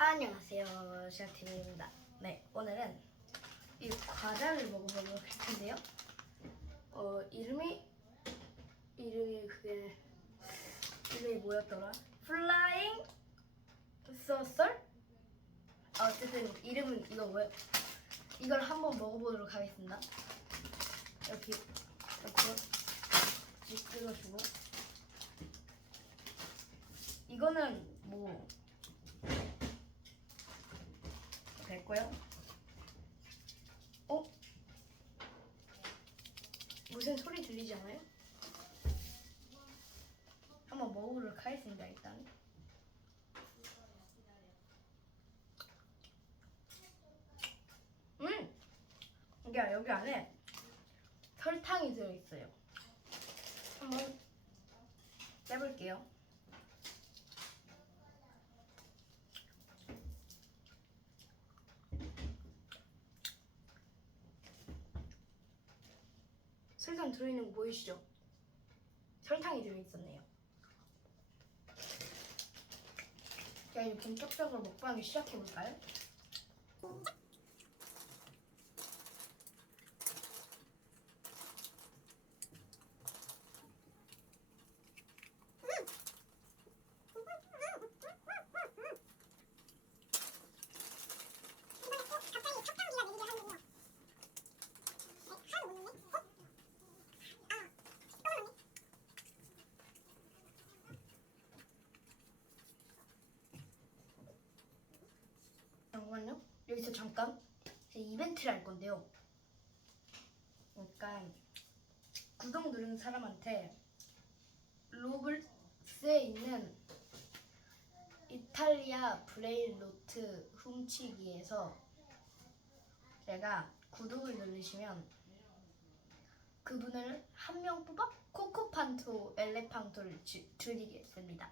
안녕하세요. 샤팀입니다. 네, 오늘은 이 과자를 먹어보도록 할 텐데요. 어, 이름이, 이름이 그게, 이름이 뭐였더라? 플라잉 소설? 아, 어쨌든 이름은 이거고요. 이걸 한번 먹어보도록 하겠습니다. 이렇게, 이렇게 쭉 뜯어주고. 이거는 뭐, 됐고요. 어? 무슨 소리 들리지 않아요? 한번 먹어보도록 하겠습니다, 일단. 음! 이게 여기 안에 설탕이 들어있어요. 한번 빼볼게요. 설탕 들어있는 거 보이시죠? 설탕이 들어있었네요. 자, 이제 본격적으로 먹방을 시작해볼까요? 잠깐만요. 여기서 잠깐 제 이벤트를 할 건데요. 그러니까 구독 누른 사람한테 로블스에 있는 이탈리아 브레일 노트 훔치기에서 제가 구독을 누르시면 그분을 한 명 뽑아 코코판토 엘레팡토를 주- 드리겠습니다.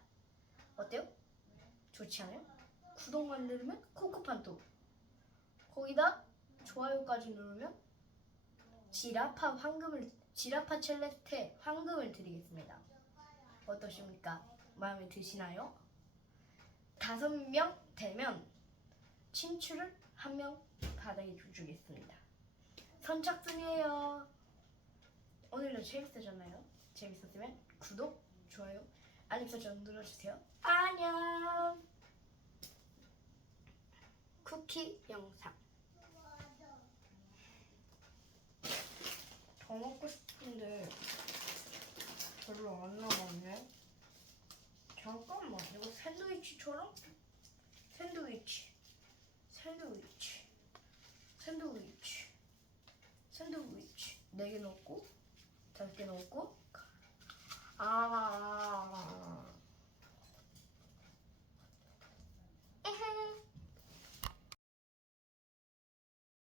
어때요? 좋지 않아요? 구독만 누르면 코코판토 거기다 좋아요까지 누르면 지라파 황금을 지라파 첼레스테 황금을 드리겠습니다. 어떠십니까? 마음에 드시나요? 다섯 명 되면 친추를 한명 받아게 주겠습니다. 선착순이에요. 오늘도 재밌었잖아요. 재밌었으면 구독, 좋아요, 알림 설정 눌러주세요. 안녕. 쿠키 영상. 더 먹고 싶은데 별로 안 남았네. 잠깐만, 이거 샌드위치처럼? 샌드위치, 샌드위치, 샌드위치, 샌드위치. 네 개 넣고, 다섯 개 넣고, 아,